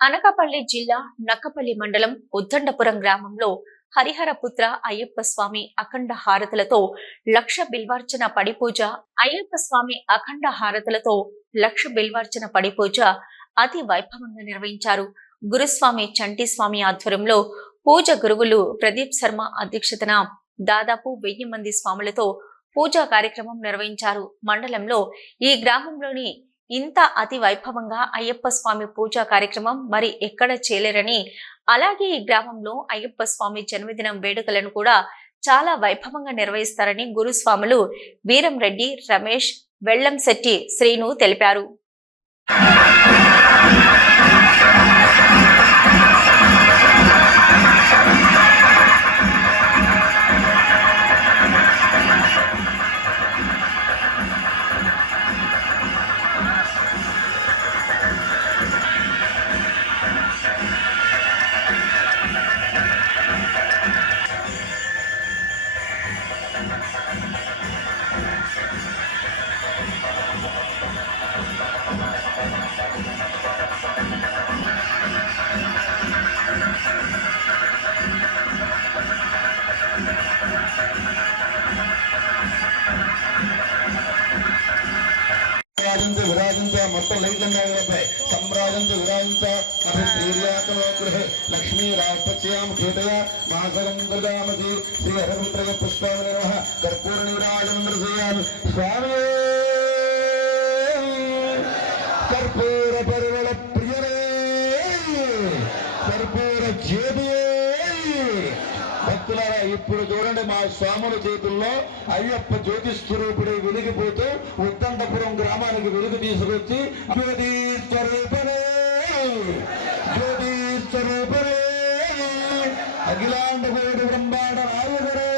అనకాపల్లి జిల్లా నక్కపల్లి మండలం ఉద్దండపురం గ్రామంలో హరిహరపుత్ర అయ్యప్ప స్వామి అఖండ హారతులతో లక్ష బిల్వార్చన పడిపూజ అయ్యప్ప స్వామి అఖండ హారతులతో లక్ష బిల్వార్చన పడిపూజ అతి వైభవంగా నిర్వహించారు. గురుస్వామి చంటి స్వామి ఆధ్వర్యంలో పూజ గురువులు ప్రదీప్ శర్మ అధ్యక్షతన దాదాపు 1000 మంది స్వాములతో పూజా కార్యక్రమం నిర్వహించారు. మండలంలో ఈ గ్రామంలోని ఇంత అతి వైభవంగా అయ్యప్ప స్వామి పూజా కార్యక్రమం మరి ఎక్కడ చేయలేరని, అలాగే ఈ గ్రామంలో అయ్యప్ప స్వామి జన్మదినం వేడుకలను కూడా చాలా వైభవంగా నిర్వహిస్తారని గురుస్వాములు వీరం రెడ్డి, రమేష్, వెల్లంశెట్టి శ్రీను తెలిపారు. మొత్తం లైతంగా సంరాజంతో విరాజించ గృహే లక్ష్మీ రాపత్యాం కేటయ మాసరం దదామతి శ్రీ హరిపుత్రయ పుష్పావన కర్పూర నిరాజనం స్వామి కర్పూర పరిమళ ప్రియరే కర్పూర జ్యోతి. భక్తులారా, ఇప్పుడు చూడండి, మా స్వాముల చేతుల్లో అయ్యప్ప జ్యోతి స్వరూపుడే వెలిగిపోతూ ఉద్దండపురం గ్రామానికి వెలుగు తీసుకొచ్చి జ్యోతి స్వరూపరే జ్యోతి స్వరూపరే అఖిలాండ కోటి బ్రహ్మాండ నాయకుడే